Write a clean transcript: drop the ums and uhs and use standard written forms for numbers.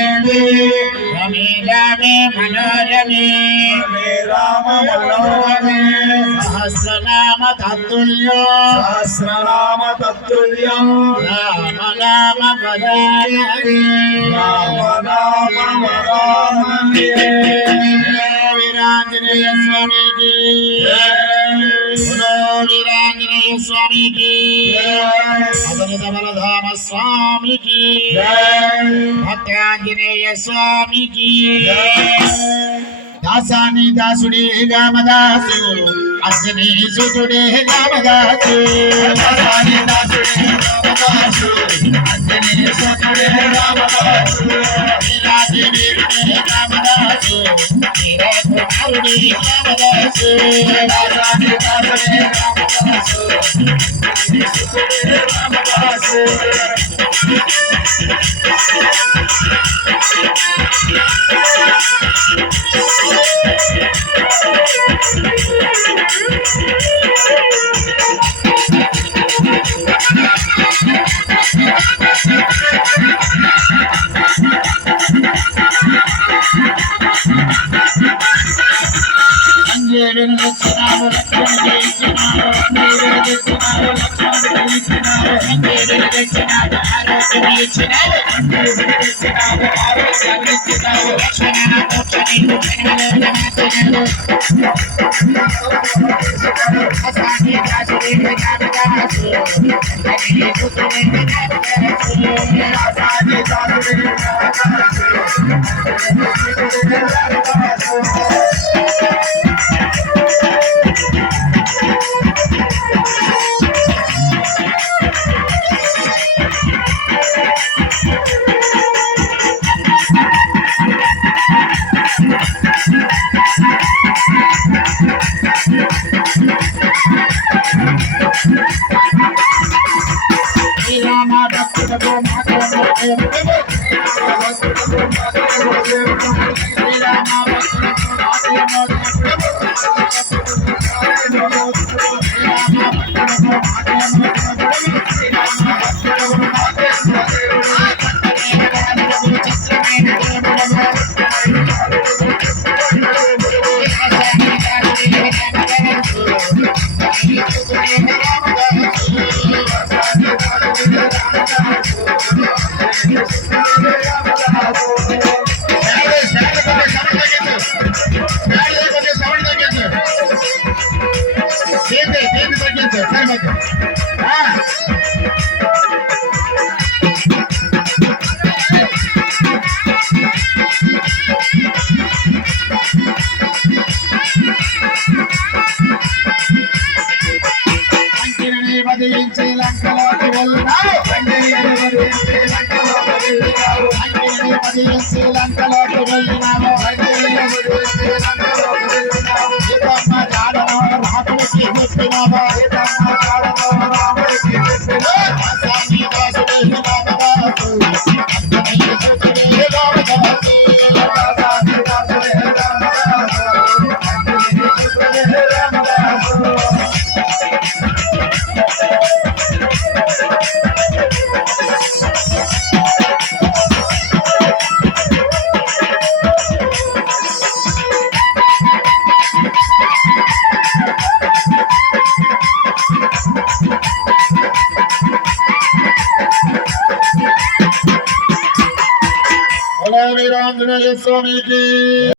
रमे रामे मनोरमे राम मनोरमे सहस्रनाम तत्तुल्यो राम नाम वरानने वीरांजनेय स्वामी की वीरांजनेय स्वामी की अदनित बलधाम स्वामी की भक्तांजनेय स्वामी की दासानी दासुडे रामदासु अंजनेय सुतुडे रामदासु दासानी दासुडे रामदासु अंजनेय सुतुडे रामदासु लीलादेवी रामदासु लीला कुमारुडे रामदासु दासानी दासुडे रामदासु अंजनेय सुतुडे रामदासु वीरांजनेय स्वामी की।